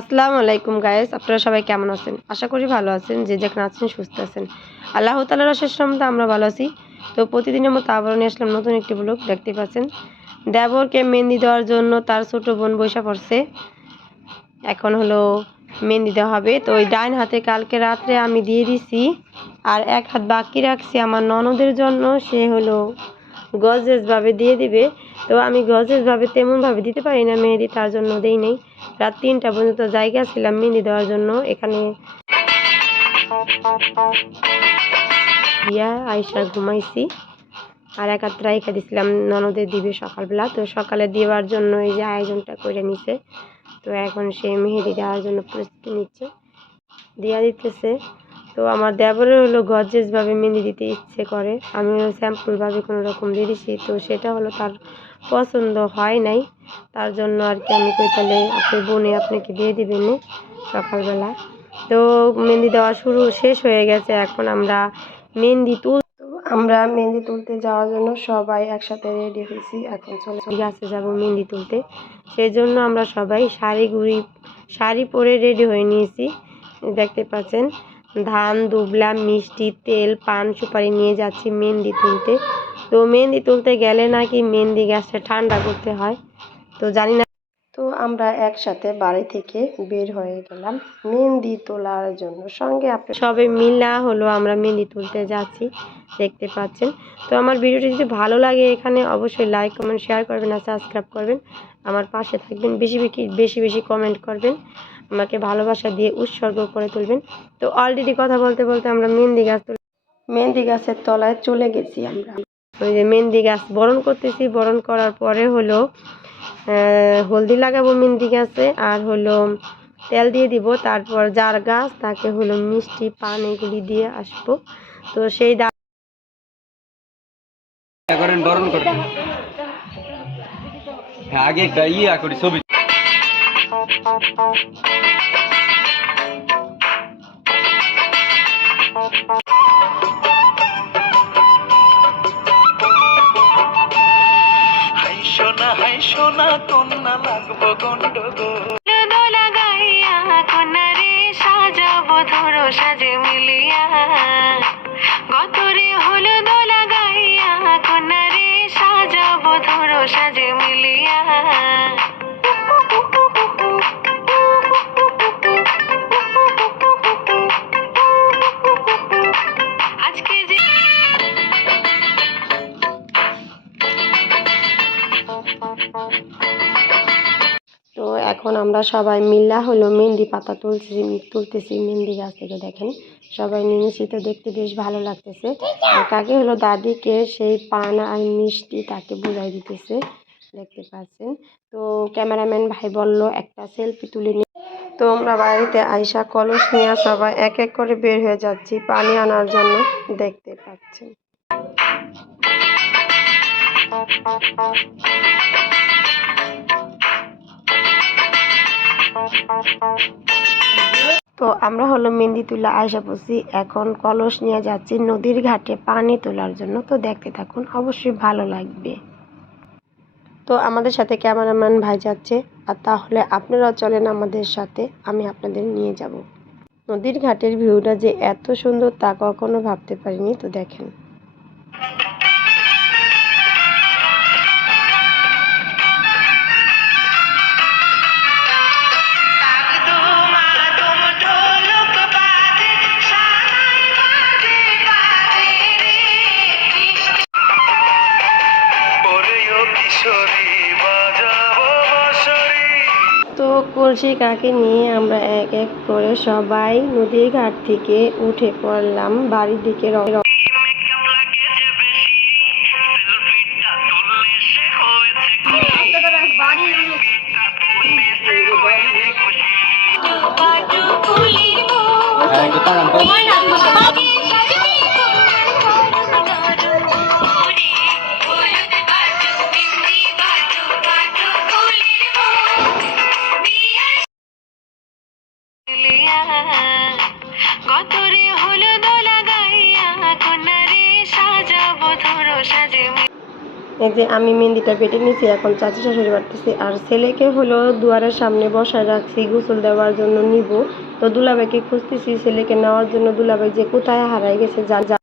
আসসালামু আলাইকুম গায়েস আপনারা সবাই কেমন আছেন? আশা করি ভালো আছেন, যে যেখানে আছেন সুস্থ আছেন। আল্লাহ তালার শেষ মতো আমরা ভালো আছি। তো প্রতিদিনের মতো আবারও নিয়ে আসলাম নতুন একটি ব্লগ দেখতে পাচ্ছেন? দেবরকে মেহেন্দি দেওয়ার জন্য তার ছোট বোন বৈশা পড়ছে। এখন হলো মেহেন্দি দেওয়া হবে। তো ওই ডাইন হাতে কালকে রাত্রে আমি দিয়ে দিছি। আর এক হাত বাকি রাখছি আমার ননদের জন্য। সে হলো গজেসভাবে দিয়ে দিবে। তো আমি গজেসভাবে তেমনভাবে দিতে পারি না, মেহেদি তার জন্য দেই নেই। রাত তিনটা পর্যন্ত জায়গা ছিলাম মেহেদি দেওয়ার জন্য, এখানে দিয়া আয়সা ঘুমাইছি। আর এক রাইখা দিছিলাম ননদের দিবে সকালবেলা। তো সকালে দেওয়ার জন্য এই যে আয়োজনটা করে নিছে। তো এখন সে মেহেদি দেওয়ার জন্য প্রস্তুতি নিচ্ছে। দিয়া দিতেছে। তো আমার দেবরের হলো গর্জেসভাবে মেহেন্দি দিতে ইচ্ছে করে। আমি হলো স্যাম্পলভাবে কোনো রকম দিয়ে দিছি, তো সেটা হলো তার পছন্দ হয় নাই। তার জন্য আর কি আমি কই তাহলে আপনি বোনে আপনাকে দিয়ে দিবেন সকালবেলা। তো মেহেন্দি দেওয়া শুরু শেষ হয়ে গেছে, এখন আমরা মেহেন্দি তুল আমরা মেহেন্দি তুলতে যাওয়ার জন্য সবাই একসাথে রেডি হয়েছি, এখন চলে চলে গাছে যাব মেহেন্দি তুলতে। সেই জন্য আমরা সবাই শাড়ি গুড়ি, শাড়ি পরে রেডি হয়ে নিয়েছি, দেখতে পাচ্ছেন। ধান, দুবলা, মিষ্টি, তেল, পান, সুপারি নিয়ে যাচ্ছি মেহেন্দি তুলতে। তো মেহেন্দি তুলতে গেলে নাকি মেহেন্দি গ্যাসটা ঠান্ডা করতে হয়, তো জানি না। তো আমরা একসাথে বাড়ি থেকে বের হয়ে গেলাম মেহেন্দি তোলার জন্য। সঙ্গে আপনি সবে মিলা হলো আমরা মেহেন্দি তুলতে যাচ্ছি, দেখতে পাচ্ছেন। তো আমার ভিডিওটি যদি ভালো লাগে এখানে অবশ্যই লাইক কমেন্ট শেয়ার করবেন আর সাবস্ক্রাইব করবেন। আমার পাশে থাকবেন, বেশি বেশি বেশি বেশি কমেন্ট করবেন। আমাকে ভালোবাসা দিয়ে উৎসর্গ করে তুলবেন। তো অলরেডি কথা বলতে বলতে আমরা মেহেন্দি গাছ মেহেন্দি গাছের তলায় চলে গেছি আমরা। ওই যে মেহেন্দি গাছ বরণ করতেছি। বরণ করার পরে হলো হলদি লাগাবো মেহেন্দি গাছে আর হলো তেল দিয়ে দিব। তারপর যার গাছ, তাকে হলো মিষ্টি পান এগুলি দিয়ে আসব। তো সেই বরণ করেন। আগে একটা করি, ছবি সোনা হাই সোনা কন্যা ধরো সাজে হলো দোলা গাইয়া কন্যারে সাজাবো ধরো সাজে এখন আমরা সবাই মিল্লা হলো মেহেন্দি পাতা তুলছি তুলতেছি, মেহেন্দি গাছ থেকে দেখেন। সবাই নিমিষিত দেখতে বেশ ভালো লাগতেছে। আর কাকে হলো দাদিকে সেই পান আর মিষ্টি তাকে বুঝাই দিতেছে, দেখতে পাচ্ছেন। তো ক্যামেরাম্যান ভাই বলল, একটা সেলফি তুলে নি। তো আমরা বাড়িতে আইসা কলস নিয়ে সবাই এক এক করে বের হয়ে যাচ্ছি পানি আনার জন্য, দেখতে পাচ্ছেন। তো আমরা হলো মেহেন্দি তুলা আয়সা পড়ছি। এখন কলস নিয়ে যাচ্ছি নদীর ঘাটে পানি তোলার জন্য। তো দেখতে থাকুন, অবশ্যই ভালো লাগবে। তো আমাদের সাথে ক্যামেরাম্যান ভাই যাচ্ছে। আর তাহলে আপনারাও চলেন আমাদের সাথে, আমি আপনাদের নিয়ে যাব। নদীর ঘাটের ভিউটা যে এত সুন্দর তা কখনো ভাবতে পারিনি, তো দেখেন। তো কলসি কাকে নিয়ে আমরা এক এক করে সবাই নদীর ঘাট থেকে উঠে পড়লাম বাড়ির দিকে এই যে আমি মেহেন্দিটা বেটে নিয়েছি এখন চাচি শাশুড়ি বাড়তেছি। আর ছেলেকে হলো দুয়ারের সামনে বসায় রাখছি, গোসল দেওয়ার জন্য নিব। তো দুলাভাইকে খুঁজতেছি, ছেলেকে নেওয়ার জন্য দুলাভাই যে কোথায় হারাই গেছে যা যা